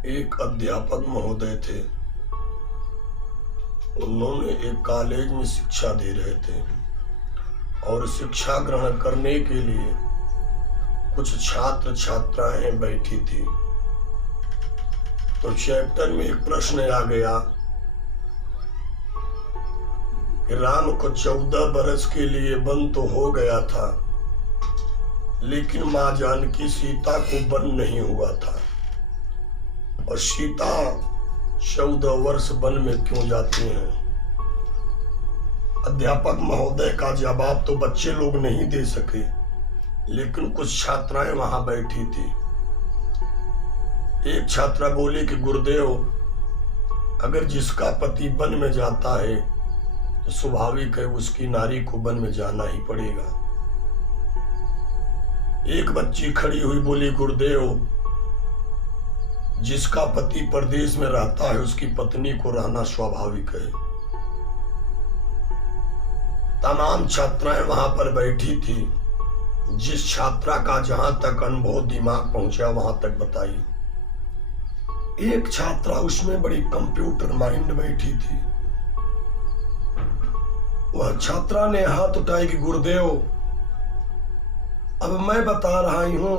एक अध्यापक महोदय थे। उन्होंने एक कॉलेज में शिक्षा दे रहे थे और शिक्षा ग्रहण करने के लिए कुछ छात्र छात्राएं बैठी थी। तो चैप्टर में एक प्रश्न आ गया कि राम को 14 बरस के लिए वन तो हो गया था, लेकिन माँ जानकी सीता को वन नहीं हुआ था, और सीता 14 वर्ष वन में क्यों जाती हैं। अध्यापक महोदय का जवाब तो बच्चे लोग नहीं दे सके, लेकिन कुछ छात्राएं वहां बैठी थी। एक छात्रा बोली कि गुरुदेव, अगर जिसका पति वन में जाता है तो स्वाभाविक है उसकी नारी को वन में जाना ही पड़ेगा। एक बच्ची खड़ी हुई बोली, गुरुदेव, जिसका पति परदेश में रहता है उसकी पत्नी को रहना स्वाभाविक है। तमाम छात्राएं वहां पर बैठी थी। जिस छात्रा का जहां तक अनुभव दिमाग पहुंचा वहां तक बताई। एक छात्रा उसमें बड़ी कंप्यूटर माइंड बैठी थी। वह छात्रा ने हाथ उठाई कि गुरुदेव, अब मैं बता रहा हूं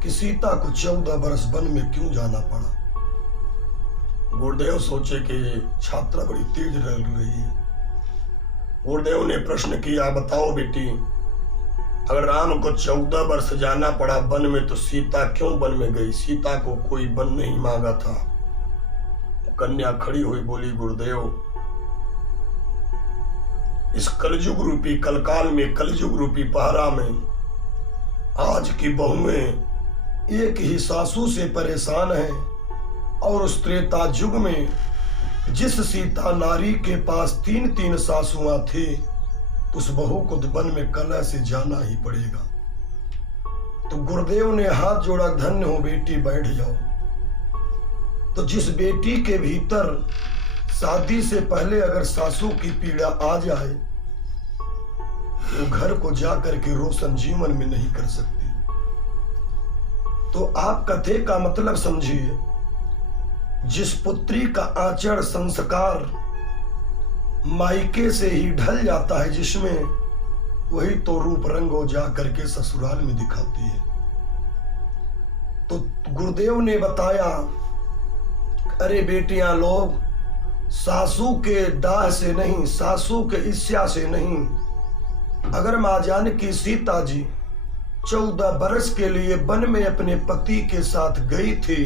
कि सीता को 14 बरस वन में क्यों जाना पड़ा। गुरुदेव सोचे कि ये छात्रा बड़ी तेज रह रही है। गुरुदेव ने प्रश्न किया, बताओ बेटी, अगर राम को 14 वर्ष जाना पड़ा वन में तो सीता क्यों वन में गई? सीता को कोई वन नहीं मांगा था। कन्या खड़ी हुई बोली, गुरुदेव, इस कलयुग रूपी कलकाल में, कलयुग रूपी पहरा में आज की बहुएं एक ही सासू से परेशान है, और उस त्रेता युग में जिस सीता नारी के पास 3-3 सासुआं थी, उस बहू को वन में कलह से जाना ही पड़ेगा। तो गुरुदेव ने हाथ जोड़ा, धन्य हो बेटी, बैठ जाओ। तो जिस बेटी के भीतर शादी से पहले अगर सासू की पीड़ा आ जाए तो घर को जाकर के रोशन जीवन में नहीं कर सकती। तो आप कथे का मतलब समझिए। जिस पुत्री का आचरण संस्कार मायके से ही ढल जाता है जिसमें, वही तो रूप रंगो जा करके ससुराल में दिखाती है। तो गुरुदेव ने बताया, अरे बेटियां लोग, सासू के डाह से नहीं, सासू के ईर्ष्या से नहीं, अगर माँ जानकी सीता जी 14 बरस के लिए वन में अपने पति के साथ गई थी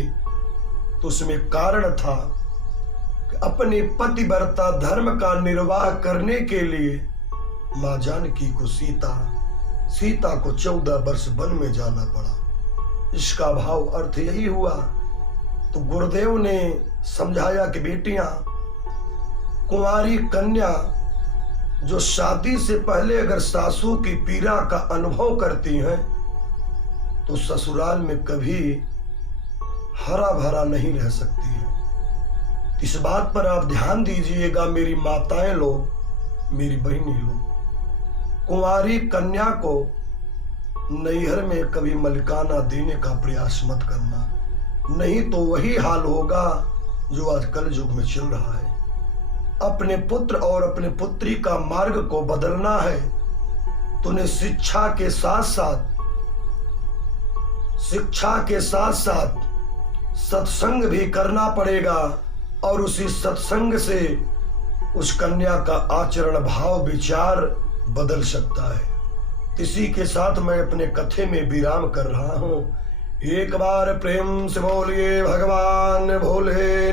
तो उसमें कारण था कि अपने पतिव्रता धर्म का निर्वाह करने के लिए माँ जानकी को सीता को 14 वर्ष वन में जाना पड़ा। इसका भाव अर्थ यही हुआ। तो गुरुदेव ने समझाया कि बेटियां, कुंवारी कन्या जो शादी से पहले अगर सासू की पीड़ा का अनुभव करती हैं तो ससुराल में कभी हरा भरा नहीं रह सकती है। इस बात पर आप ध्यान दीजिएगा मेरी माताएं लोग, मेरी बहनी लोग। कुंवारी कन्या को नैहर में कभी मलिकाना देने का प्रयास मत करना, नहीं तो वही हाल होगा जो आज कलयुग में चल रहा है। अपने पुत्र और अपने पुत्री का मार्ग को बदलना है तो उन्हें शिक्षा के साथ साथ सत्संग भी करना पड़ेगा, और उसी सत्संग से उस कन्या का आचरण भाव विचार बदल सकता है। इसी के साथ मैं अपने कथे में विराम कर रहा हूं। एक बार प्रेम से बोलिए भगवान भोले